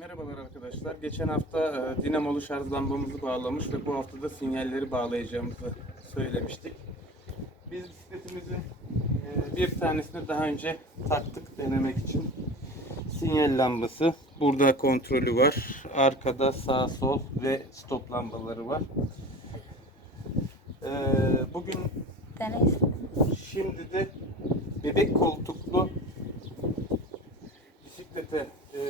Merhabalar arkadaşlar. Geçen hafta e, dinamolu şarj lambamızı bağlamış ve bu hafta da sinyalleri bağlayacağımızı söylemiştik. Biz bisikletimizin e, bir tanesini daha önce taktık denemek için. Sinyal lambası. Burada kontrolü var. Arkada sağ sol ve stop lambaları var. E, Bugün Deneyiz. Şimdi de bebek koltuklu bisiklete e,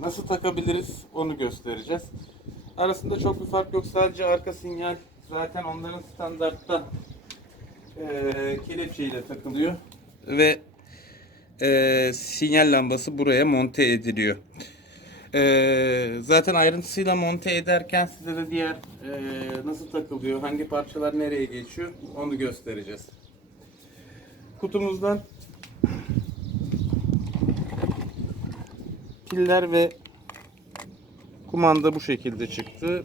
nasıl takabiliriz onu göstereceğiz. Arasında çok bir fark yok. Sadece arka sinyal zaten onların standartta e, kelepçeyle takılıyor ve e, sinyal lambası buraya monte ediliyor. E, zaten ayrıntısıyla monte ederken size de diğer e, nasıl takılıyor, hangi parçalar nereye geçiyor onu göstereceğiz. Kutumuzdan piller ve kumanda bu şekilde çıktı.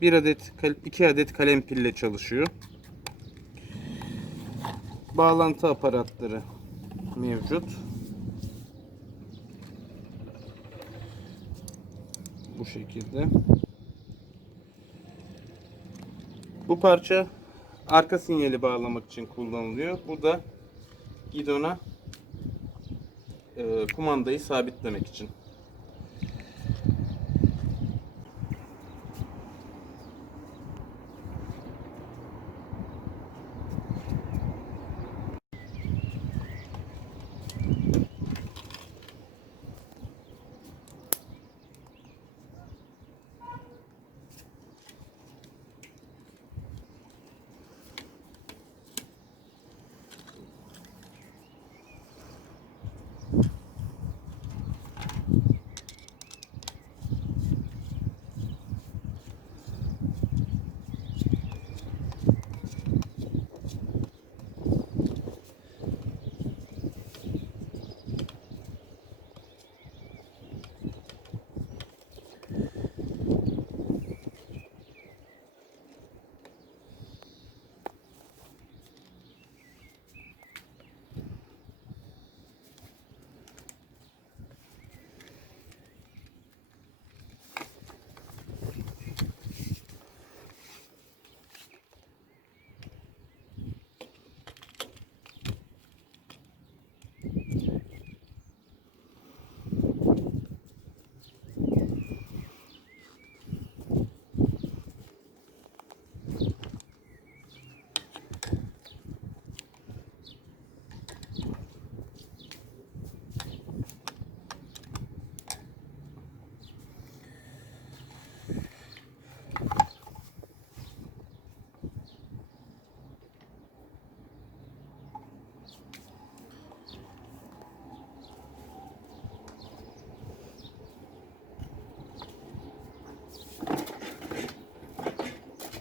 Bir adet, iki adet kalem pille çalışıyor. Bağlantı aparatları mevcut. Bu şekilde. Bu parça arka sinyali bağlamak için kullanılıyor. Bu da gidona e, kumandayı sabitlemek için.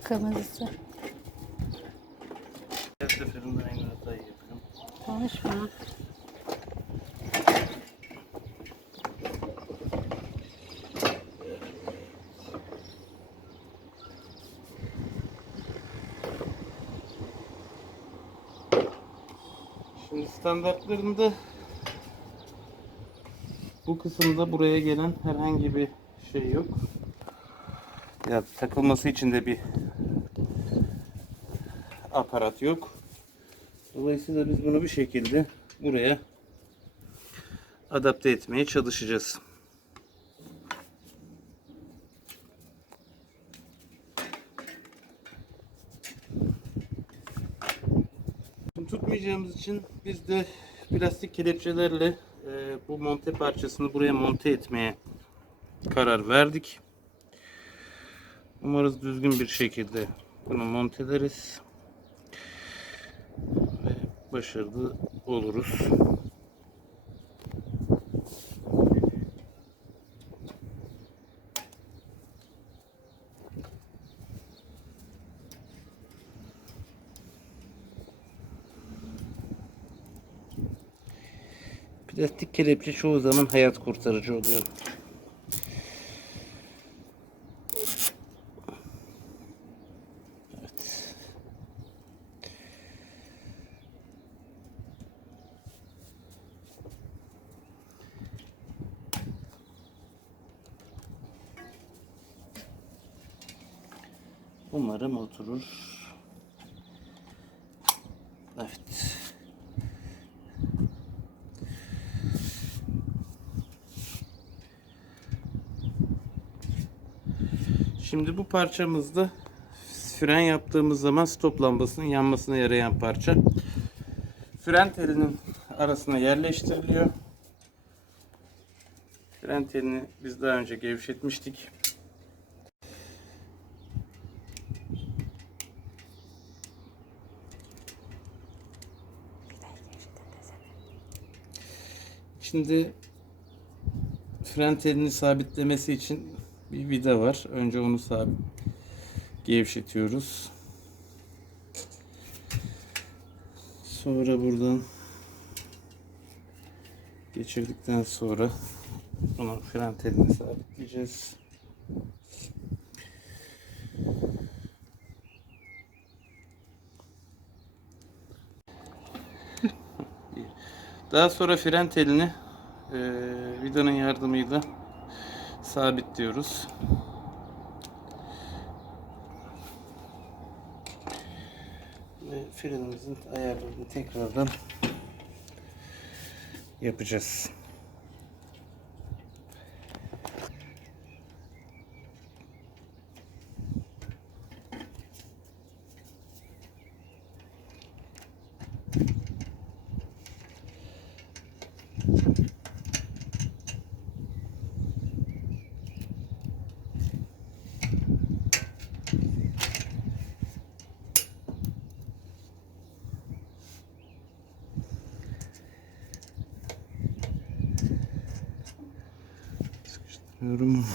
Kırmızısı. Yapıyorum. Konuşma. Şimdi standartlarında bu kısımda buraya gelen herhangi bir şey yok. Ya takılması için de bir aparat yok. Dolayısıyla biz bunu bir şekilde buraya adapte etmeye çalışacağız. Tutmayacağımız için biz de plastik kelepçelerle e, bu monte parçasını buraya monte etmeye karar verdik. Umarız düzgün bir şekilde bunu monteleriz ve başarılı oluruz. Plastik kelepçe çoğu zaman hayat kurtarıcı oluyor. Umarım oturur. Evet. Şimdi bu parçamızda fren yaptığımız zaman stop lambasının yanmasına yarayan parça. Fren telinin arasına yerleştiriliyor. Fren telini biz daha önce gevşetmiştik. Şimdi fren telini sabitlemesi için bir vida var. Önce onu sabit gevşetiyoruz. Sonra buradan geçirdikten sonra bunu fren telini sabitleyeceğiz. Daha sonra fren telini eee, vidanın yardımıyla sabitliyoruz. Ve frenimizin ayarlarını tekrardan yapacağız. Sıkıştırıyorum.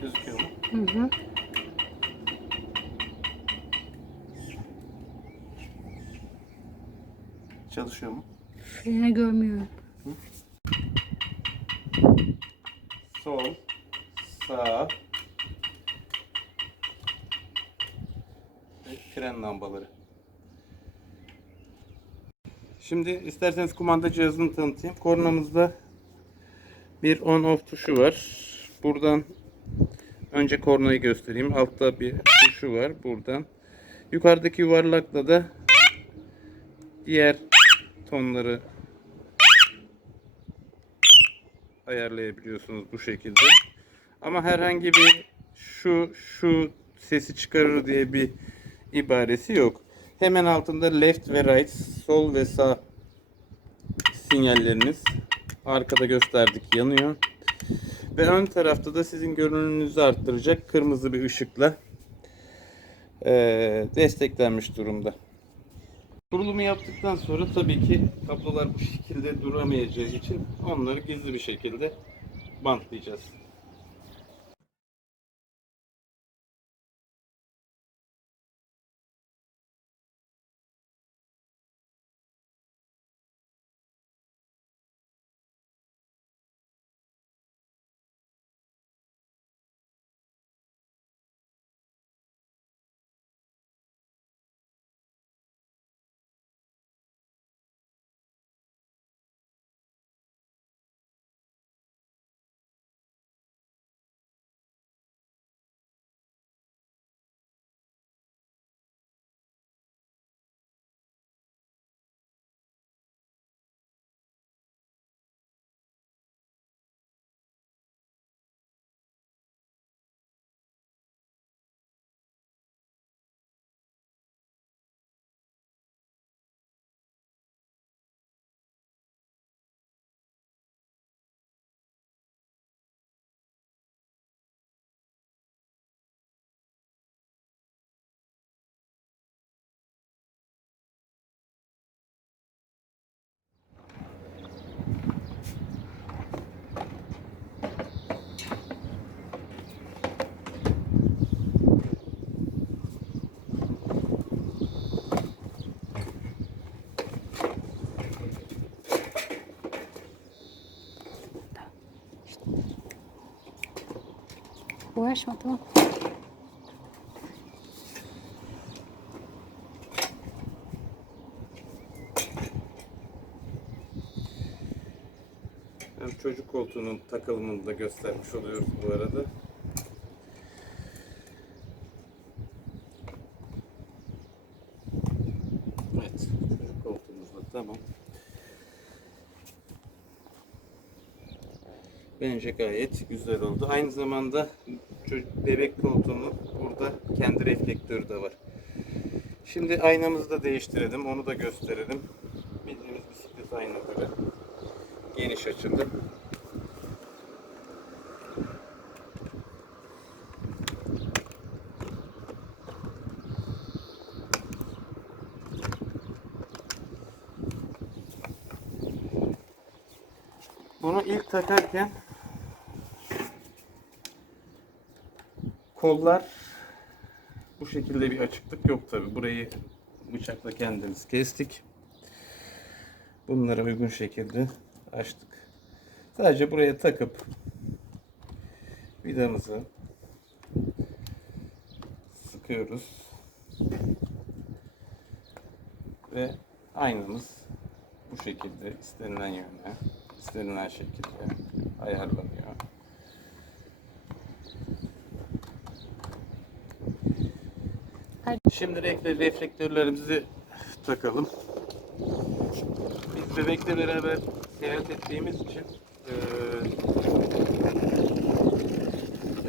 Gözüküyor mu? Hı hı. Çalışıyor mu? Freni görmüyorum. Sol, sağ fren lambaları. Şimdi isterseniz kumanda cihazını tanıtayım. Kornamızda bir on off tuşu var. Buradan önce kornayı göstereyim. Altta bir tuşu var buradan. Yukarıdaki yuvarlakla da diğer tonları ayarlayabiliyorsunuz bu şekilde. Ama herhangi bir şu şu sesi çıkarır diye bir ibaresi yok. Hemen altında left ve right, sol ve sağ sinyalleriniz arkada gösterdik yanıyor. Ve ön tarafta da sizin görünümünüzü arttıracak kırmızı bir ışıkla eee, desteklenmiş durumda. Kurulumu yaptıktan sonra tabii ki kablolar bu şekilde duramayacağı için onları gizli bir şekilde bantlayacağız. Uğraşma tamam. Hem çocuk koltuğunun takılımını da göstermiş oluyoruz bu arada. Evet, çocuk koltuğumuz da tamam. Bence gayet güzel oldu. Aynı zamanda bebek koltuğunun burada kendi reflektörü de var. Şimdi aynamızı da değiştirelim, onu da gösterelim. Bildiğimiz bisiklet aynaları geniş açılı. Bunu ilk takarken kollar bu şekilde bir açıklık yok tabi. Burayı bıçakla kendimiz kestik. Bunlara uygun şekilde açtık. Sadece buraya takıp vidamızı sıkıyoruz. Ve aynamız bu şekilde istenilen yöne, istenilen şekilde ayarlanıyor. Şimdi refle- reflektörlerimizi takalım. Biz bebekle beraber seyahat ettiğimiz için eee,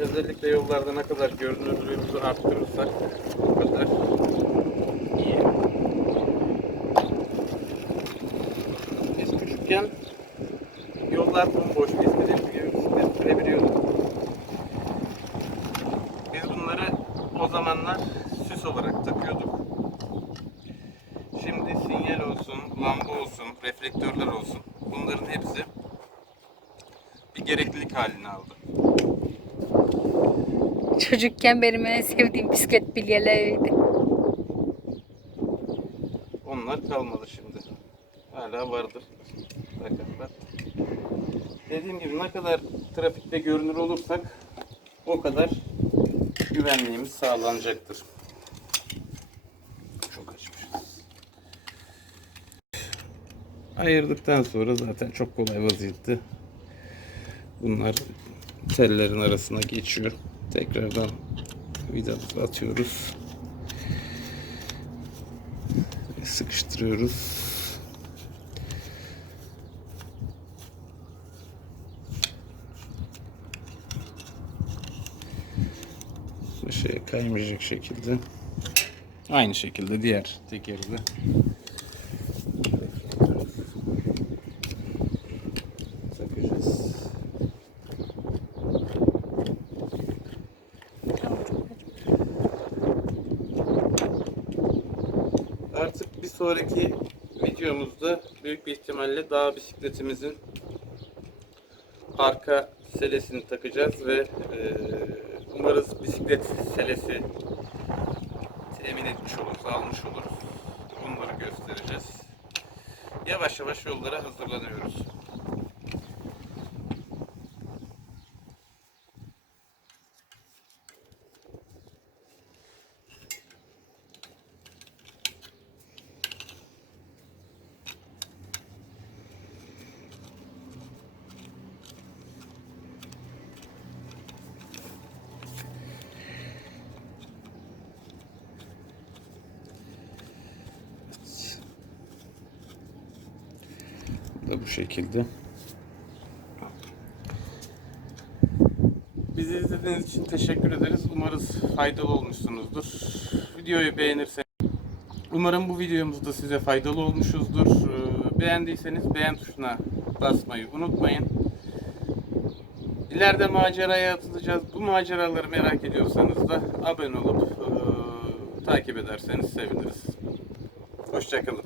özellikle yollarda ne kadar görünürlüğümüzü arttırırsak o kadar iyi. Biz küçükken yollar bomboş, istediğimiz Çocukken benim en sevdiğim bisiklet bilyeleriydi. Onlar kalmadı şimdi. Hala vardır. Takarlar. Dediğim gibi ne kadar trafikte görünür olursak o kadar güvenliğimiz sağlanacaktır. Çok açmışız. Ayırdıktan sonra zaten çok kolay vaziyette. Bunlar tellerin arasına geçiyor. Tekrardan vidamızı atıyoruz. Sıkıştırıyoruz. Dışarıya kaymayacak şekilde. Aynı şekilde diğer tekeri de. Takacağız. Tamam çok açmış. Artık bir sonraki videomuzda büyük bir ihtimalle dağ bisikletimizin arka selesini takacağız ve eee, umarız bisiklet selesi temin etmiş oluruz, almış oluruz. Bunları göstereceğiz. Yavaş yavaş yollara hazırlanıyoruz. Bu şekilde. Bizi izlediğiniz için teşekkür ederiz. Umarız faydalı olmuşsunuzdur. Videoyu beğenirseniz Umarım bu videomuz da size faydalı olmuşuzdur. Ee, Beğendiyseniz beğen tuşuna basmayı unutmayın. İleride maceraya atılacağız. Bu maceraları merak ediyorsanız da abone olup e, takip ederseniz seviniriz. Hoşçakalın.